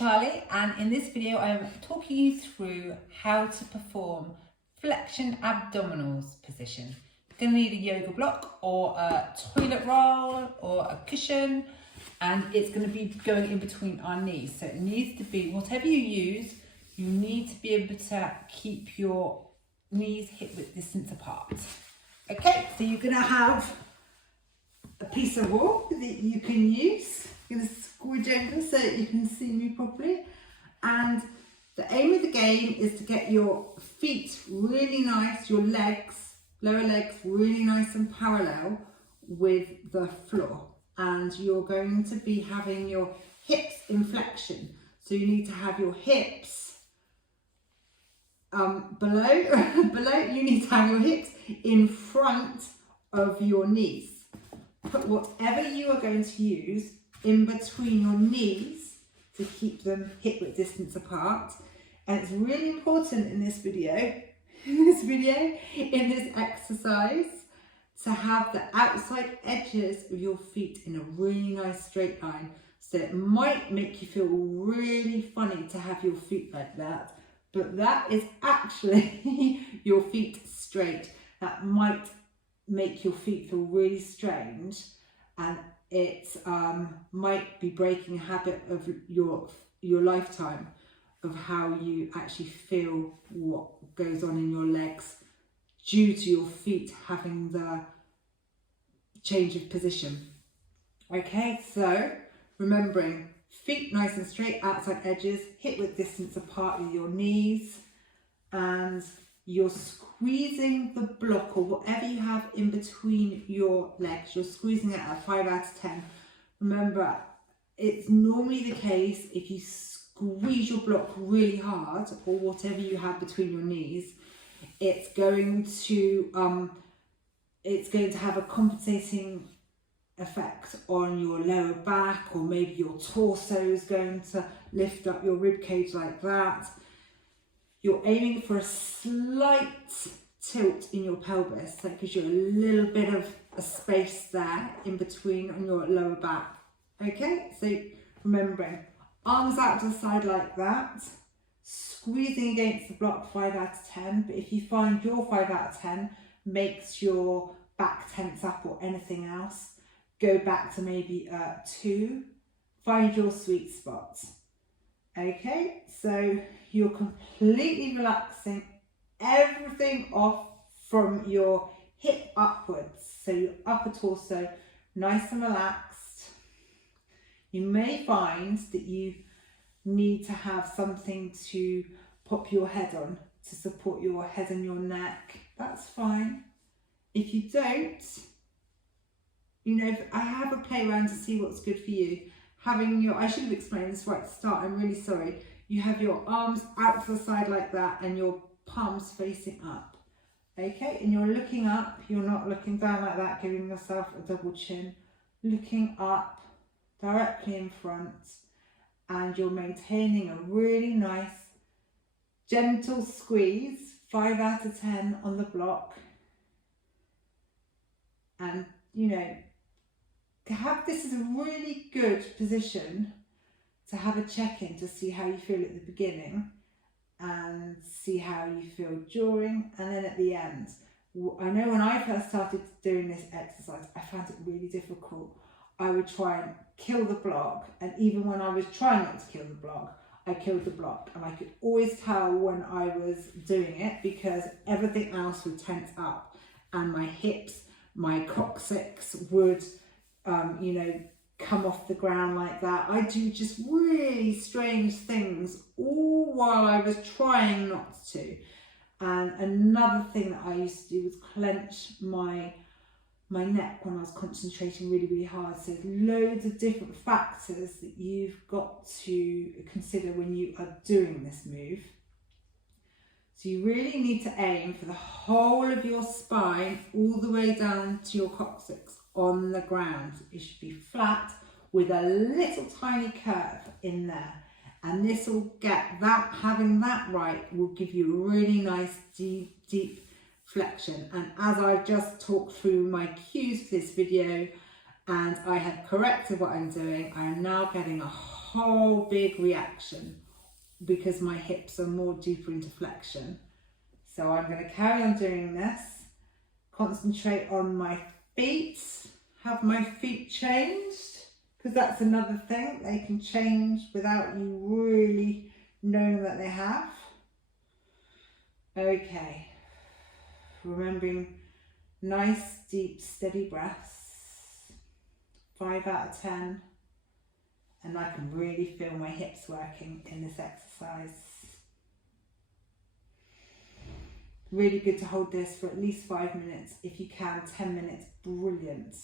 Charlie, and in this video I'm talking you through how to perform flexion abdominals position. You're going to need a yoga block or a toilet roll or a cushion, and it's going to be going in between our knees. So it needs to be, whatever you use, you need to be able to keep your knees hip width distance apart. Okay, so you're going to have a piece of wool that you can use. I'm going to squidge over so that you can see me properly. And the aim of the game is to get your feet really nice, your legs, lower legs, really nice and parallel with the floor. And you're going to be having your hips in flexion. So you need to have your hips below, you need to have your hips in front of your knees. Put whatever you are going to use in between your knees to keep them hip width distance apart. And it's really important in this video, in this exercise, to have the outside edges of your feet in a really nice straight line. So it might make you feel really funny to have your feet like that, but that is actually your feet straight. That might make your feet feel really strange, and it might be breaking a habit of your lifetime of how you actually feel what goes on in your legs due to your feet having the change of position. Okay, so remembering feet nice and straight, outside edges, hip width distance apart with your knees, and you're squeezing the block or whatever you have in between your legs. You're squeezing it at 5 out of 10. Remember, it's normally the case if you squeeze your block really hard, or whatever you have between your knees, it's going to have a compensating effect on your lower back, or maybe your torso is going to lift up your rib cage like that. You're aiming for a slight tilt in your pelvis. That gives you a little bit of a space there in between on your lower back. Okay, so remembering, arms out to the side like that, squeezing against the block 5 out of 10. But if you find your 5 out of 10 makes your back tense up or anything else, go back to maybe 2. Find your sweet spot. Okay, so you're completely relaxing everything off from your hip upwards. So your upper torso nice and relaxed. You may find that you need to have something to pop your head on to support your head and your neck. That's fine. If you don't, I have a play around to see what's good for you. I should have explained this right at the start, I'm really sorry. You have your arms out to the side like that and your palms facing up. Okay, and you're looking up, you're not looking down like that, giving yourself a double chin. Looking up, directly in front, and you're maintaining a really nice, gentle squeeze, 5 out of 10 on the block. And, this is a really good position to have a check-in to see how you feel at the beginning and see how you feel during and then at the end. I know when I first started doing this exercise, I found it really difficult. I would try and kill the block, and even when I was trying not to kill the block, I killed the block, and I could always tell when I was doing it because everything else would tense up and my hips, my coccyx would come off the ground like that. I do just really strange things all while I was trying not to. And another thing that I used to do was clench my neck when I was concentrating really, really hard. So there's loads of different factors that you've got to consider when you are doing this move. So you really need to aim for the whole of your spine all the way down to your coccyx on the ground. It should be flat with a little tiny curve in there. And this will having that right will give you a really nice deep flexion. And as I've just talked through my cues for this video and I have corrected what I'm doing, I am now getting a whole big reaction because my hips are more deeper into flexion. So I'm going to carry on doing this, concentrate on my feet, have my feet changed, because that's another thing, they can change without you really knowing that they have. Okay, remembering nice, deep, steady breaths, 5 out of 10, and I can really feel my hips working in this exercise. Really good to hold this for at least 5 minutes. If you can, 10 minutes, brilliant.